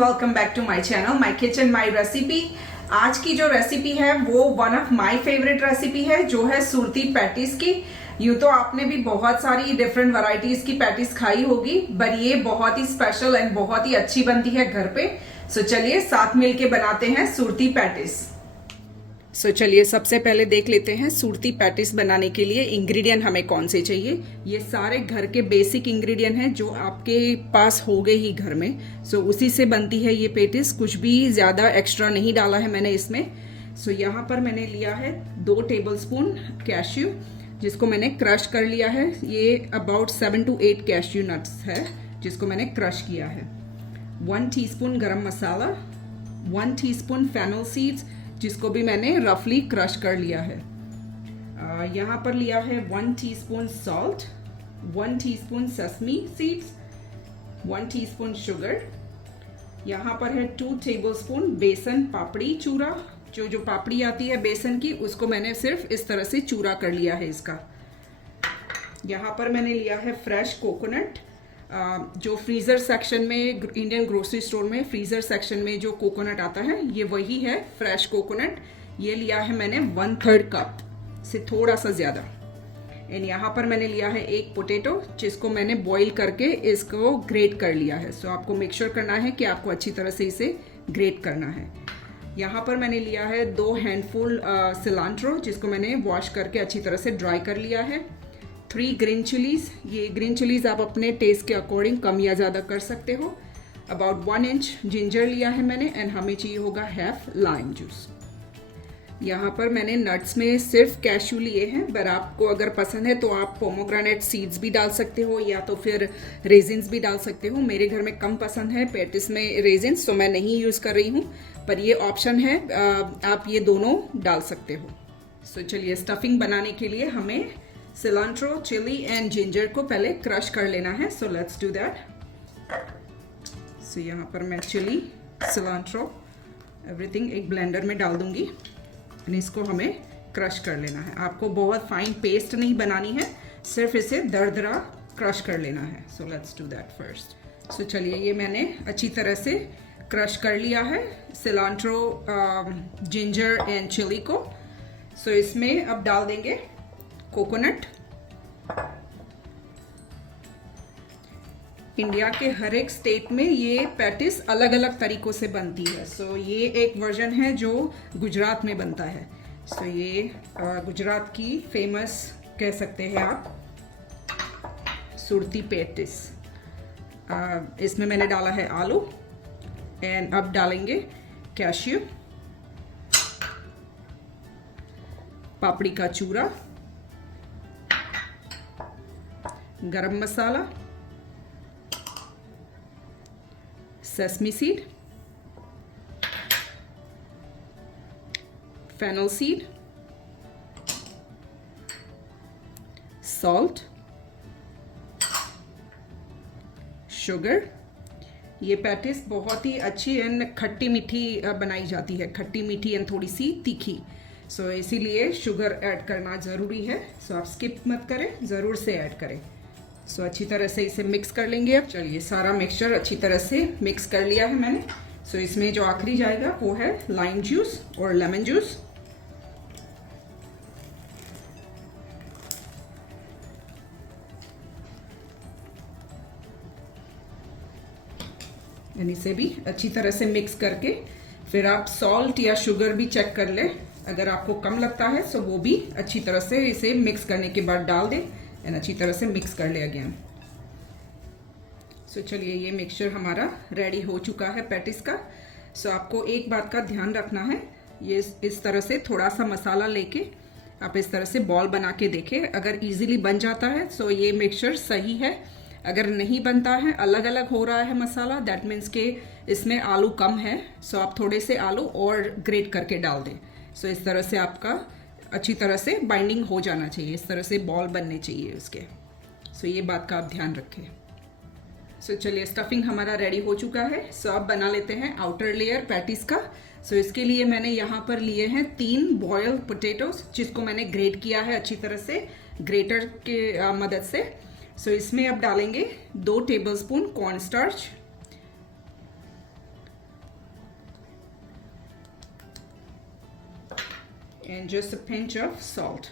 Welcome back to my channel my kitchen my recipe. आज की जो रेसिपी है वो one of my favourite recipe है, जो है सुरती पैटीज की। यूं तो आपने भी बहुत सारी डिफरेंट वैरायटीज की पैटीज खाई होगी, पर ये बहुत ही स्पेशल एंड बहुत ही अच्छी बनती है घर पे। सो चलिए साथ मिलके बनाते हैं सुरती पैटीज। चलिए सबसे पहले देख लेते हैं सुरती पैटीज बनाने के लिए इंग्रेडिएंट हमें कौन से चाहिए। ये सारे घर के बेसिक इंग्रेडिएंट हैं जो आपके पास हो गए ही घर में। उसी से बनती है ये पैटीज, कुछ भी ज़्यादा एक्स्ट्रा नहीं डाला है मैंने इसमें। यहाँ पर मैंने लिया है 2 टेबलस्पून कैश्यू, जिसको मैंने क्रश कर लिया है। ये अबाउट 7 to 8 कैश्यू नट्स है जिसको मैंने क्रश किया है। 1 टीस्पून गरम मसाला, 1 टीस्पून फेनल सीड्स जिसको भी मैंने रफली क्रश कर लिया है। यहाँ पर लिया है 1 teaspoon salt, 1 teaspoon sesame seeds, 1 teaspoon sugar. यहाँ पर है 2 टेबलस्पून बेसन पापड़ी चूरा। जो पापड़ी आती है बेसन की, उसको मैंने सिर्फ इस तरह से चूरा कर लिया है इसका। यहाँ पर मैंने लिया है फ्रेश कोकोनट। जो फ्रीज़र सेक्शन में इंडियन ग्रोसरी स्टोर में फ्रीज़र सेक्शन में जो कोकोनट आता है, ये वही है फ्रेश कोकोनट। ये लिया है मैंने 1/3 कप से थोड़ा सा ज़्यादा। एंड यहाँ पर मैंने लिया है 1 पोटैटो, जिसको मैंने बॉईल करके इसको ग्रेट कर लिया है। आपको मेक श्योर करना है कि आपको अच्छी तरह से इसे ग्रेट करना है। यहाँ पर मैंने लिया है 2 हैंडफुल सिलांट्रो, जिसको मैंने वॉश करके अच्छी तरह से ड्राई कर लिया है। 3 ग्रीन चिलीज। ये ग्रीन चिलीज आप अपने टेस्ट के अकॉर्डिंग कम या ज़्यादा कर सकते हो। अबाउट 1 इंच जिंजर लिया है मैंने, एंड हमें चाहिए होगा हाफ लाइम जूस। यहाँ पर मैंने नट्स में सिर्फ कैश्यू लिए हैं, पर आपको अगर पसंद है तो आप पोमोग्रेनेट सीड्स भी डाल सकते हो या तो फिर रेजिन्स भी डाल सकते हो। मेरे घर में कम पसंद है पैटिस में रेजिन्स, तो मैं नहीं यूज़ कर रही हूँ, पर ये ऑप्शन है, आप ये दोनों डाल सकते हो। चलिए स्टफिंग बनाने के लिए हमें सिलांट्रो, चिली एंड जिंजर को पहले क्रश कर लेना है। Let's do that. यहाँ पर मैं चिली, सिलांट्रो, एवरीथिंग एक ब्लेंडर में डाल दूंगी एंड इसको हमें क्रश कर लेना है। आपको बहुत फाइन पेस्ट नहीं बनानी है, सिर्फ इसे दरदरा क्रश कर लेना है। Let's do that first. चलिए ये मैंने अच्छी तरह से क्रश कर लिया है सिलांट्रो, जिंजर एंड चिली को। इसमें अब डाल देंगे कोकोनट। इंडिया के हर एक स्टेट में ये पैटिस अलग अलग तरीकों से बनती है। ये एक वर्जन है जो गुजरात में बनता है। ये गुजरात की फेमस कह सकते हैं आप सुरती पैटिस। इसमें मैंने डाला है आलू, एंड अब डालेंगे कैश्यू, पापड़ी का चूरा, garam masala, sesame seed, fennel seed, salt, sugar. ये पैटिस बहुत ही अच्छी एंड खट्टी मीठी बनाई जाती है, खट्टी मीठी एंड थोड़ी सी तीखी। इसीलिए शुगर ऐड करना ज़रूरी है। आप स्किप मत करें, ज़रूर से ऐड करें। अच्छी तरह से इसे मिक्स कर लेंगे। अब चलिए सारा मिक्सचर अच्छी तरह से मिक्स कर लिया है मैंने। इसमें जो आखिरी जाएगा वो है लाइम जूस और लेमन जूस। इसे भी अच्छी तरह से मिक्स करके फिर आप सॉल्ट या शुगर भी चेक कर लें। अगर आपको कम लगता है तो वो भी अच्छी तरह से इसे मिक्स करने के बाद डाल दें एंड अच्छी तरह से मिक्स कर ले अगेन। चलिए ये मिक्सचर हमारा रेडी हो चुका है पैटिस का। आपको एक बात का ध्यान रखना है, ये इस तरह से थोड़ा सा मसाला लेके आप इस तरह से बॉल बना के देखें। अगर इजीली बन जाता है तो ये मिक्सचर सही है। अगर नहीं बनता है, अलग अलग हो रहा है मसाला, दैट मीन्स के इसमें आलू कम है। आप थोड़े से आलू और ग्रेट करके डाल दें। इस तरह से आपका अच्छी तरह से बाइंडिंग हो जाना चाहिए, इस तरह से बॉल बनने चाहिए उसके। ये बात का आप ध्यान रखें। चलिए स्टफिंग हमारा रेडी हो चुका है। अब बना लेते हैं आउटर लेयर पैटिस का। इसके लिए मैंने यहाँ पर लिए हैं 3 बॉयल्ड पोटैटोज, जिसको मैंने ग्रेट किया है अच्छी तरह से ग्रेटर के मदद से। इसमें अब डालेंगे 2 tablespoon corn starch, and just a pinch of salt.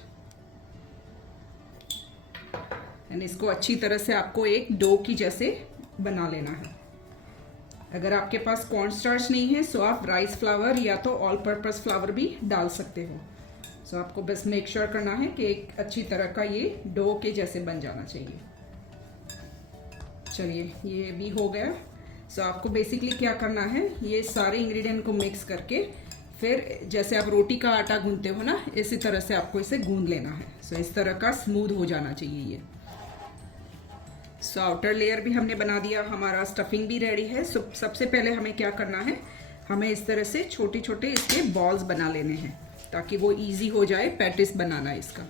And इसको अच्छी तरह से आपको एक डो की जैसे बना लेना है। अगर आपके पास कॉर्न स्टार्च नहीं है सो आप राइस फ्लावर या तो ऑल पर्पस फ्लावर भी डाल सकते हो। सो आपको बस मेक श्योर करना है कि एक अच्छी तरह का ये डो के जैसे बन जाना चाहिए। चलिए ये भी हो गया। सो आपको बेसिकली क्या करना है, ये सारे इंग्रेडिएंट को मिक्स करके फिर जैसे आप रोटी का आटा गूंदते हो ना, इसी तरह से आपको इसे गूंद लेना है। सो इस तरह का स्मूथ हो जाना चाहिए ये। सो आउटर लेयर भी हमने बना दिया, हमारा स्टफिंग भी रेडी है। सो सबसे पहले हमें क्या करना है, हमें इस तरह से छोटे छोटे इसके बॉल्स बना लेने हैं ताकि वो इजी हो जाए पैटिस बनाना इसका।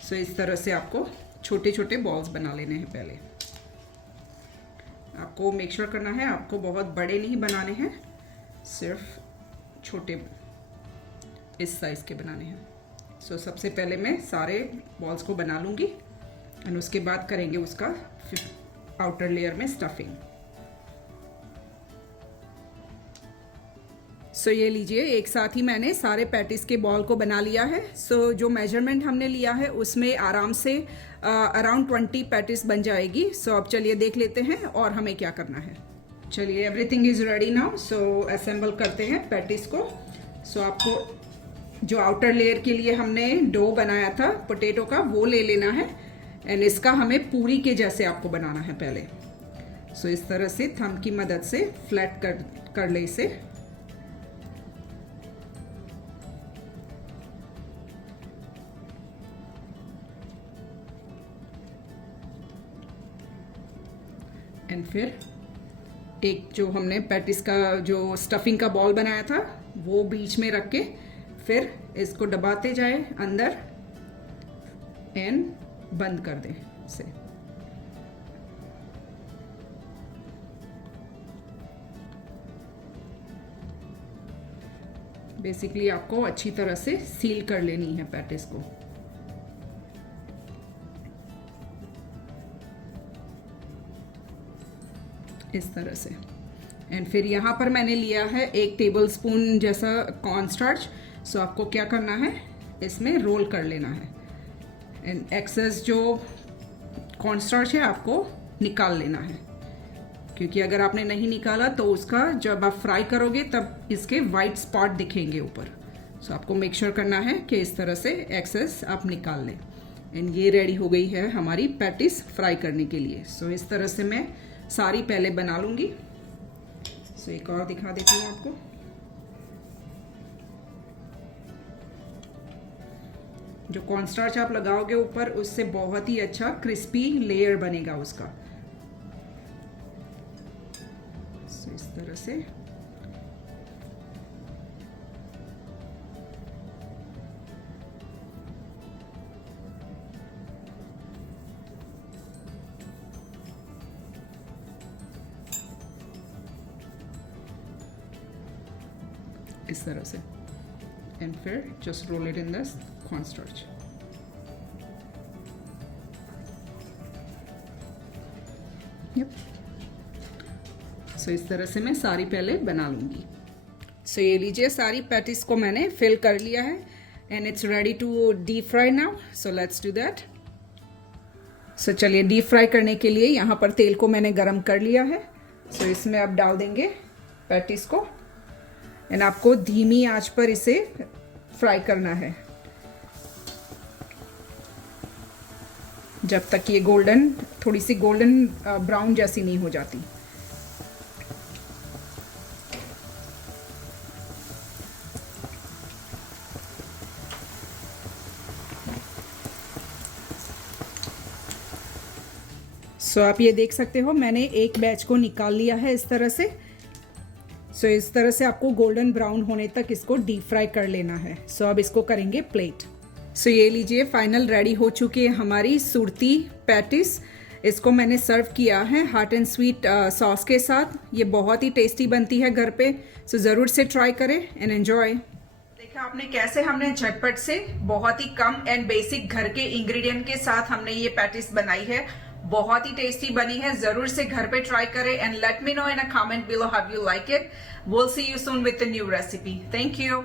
सो इस तरह से आपको छोटे छोटे बॉल्स बना लेने हैं। पहले आपको मेक श्योर करना है आपको बहुत बड़े नहीं बनाने हैं, सिर्फ छोटे इस साइज़ के बनाने हैं। सो सबसे पहले मैं सारे बॉल्स को बना लूँगी एंड उसके बाद करेंगे उसका आउटर लेयर में स्टफिंग। सो ये लीजिए, एक साथ ही मैंने सारे पैटिस के बॉल को बना लिया है। सो जो मेजरमेंट हमने लिया है उसमें आराम से अराउंड 20 पैटिस बन जाएगी। सो अब चलिए देख लेते हैं और हमें क्या करना है। चलिए everything is ready now. So assemble करते हैं पैटिस को। सो आपको जो आउटर लेयर के लिए हमने डो बनाया था पोटैटो का वो ले लेना है एंड इसका हमें पूरी के जैसे आपको बनाना है पहले। सो इस तरह से थंब की मदद से फ्लैट कर ले इसे। एंड फिर एक जो हमने पैटिस का जो स्टफिंग का बॉल बनाया था वो बीच में रख के फिर इसको दबाते जाए अंदर एंड बंद कर दें इसे। बेसिकली आपको अच्छी तरह से सील कर लेनी है पैटिस को। इस तरह से। एंड फिर यहाँ पर मैंने लिया है 1 टेबलस्पून जैसा कॉर्न स्टार्च। सो आपको क्या करना है, इसमें रोल कर लेना है एंड एक्सेस जो कॉर्न स्टार्च है आपको निकाल लेना है, क्योंकि अगर आपने नहीं निकाला तो उसका जब आप फ्राई करोगे तब इसके वाइट स्पॉट दिखेंगे ऊपर। सो आपको मेक श्योर करना है कि इस तरह से एक्सेस आप निकाल लें। एंड ये रेडी हो गई है हमारी पैटिस फ्राई करने के लिए। सो इस तरह से मैं सारी पहले बना लूँगी। सो एक और दिखा देती हूँ आपको। जो कॉर्न स्टार्च आप लगाओगे ऊपर उससे बहुत ही अच्छा क्रिस्पी लेयर बनेगा उसका। सो इस तरह से इस तरह से एंड फिर just roll it in the cornstarch. So इस तरह से मैं सारी पहले बना लूँगी। सो ये लीजिए, सारी पैटिस को मैंने फिल कर लिया है and it's ready to deep fry now. So let's do that. So चलिए डीप फ्राई करने के लिए यहाँ पर तेल को मैंने गरम कर लिया है। सो इसमें अब डाल देंगे पैटिस को एंड आपको धीमी आंच पर इसे फ्राई करना है जब तक ये थोड़ी सी गोल्डन ब्राउन जैसी नहीं हो जाती। सो आप ये देख सकते हो मैंने एक बैच को निकाल लिया है इस तरह से। सो इस तरह से आपको गोल्डन ब्राउन होने तक इसको डीप फ्राई कर लेना है। सो अब इसको करेंगे प्लेट। सो ये लीजिए, फाइनल रेडी हो चुकी है हमारी सुरती पैटिस। इसको मैंने सर्व किया है हॉट एंड स्वीट सॉस के साथ। ये बहुत ही टेस्टी बनती है घर पे। सो ज़रूर से ट्राई करें एंड एंजॉय। देखा आपने कैसे हमने झटपट से बहुत ही कम एंड बेसिक घर के इंग्रेडिएंट के साथ हमने ये पैटिस बनाई है। बहुत ही टेस्टी बनी है। जरूर से घर पे ट्राई करें and let me know in a comment below how you like it. We'll see you soon with a new recipe. Thank you.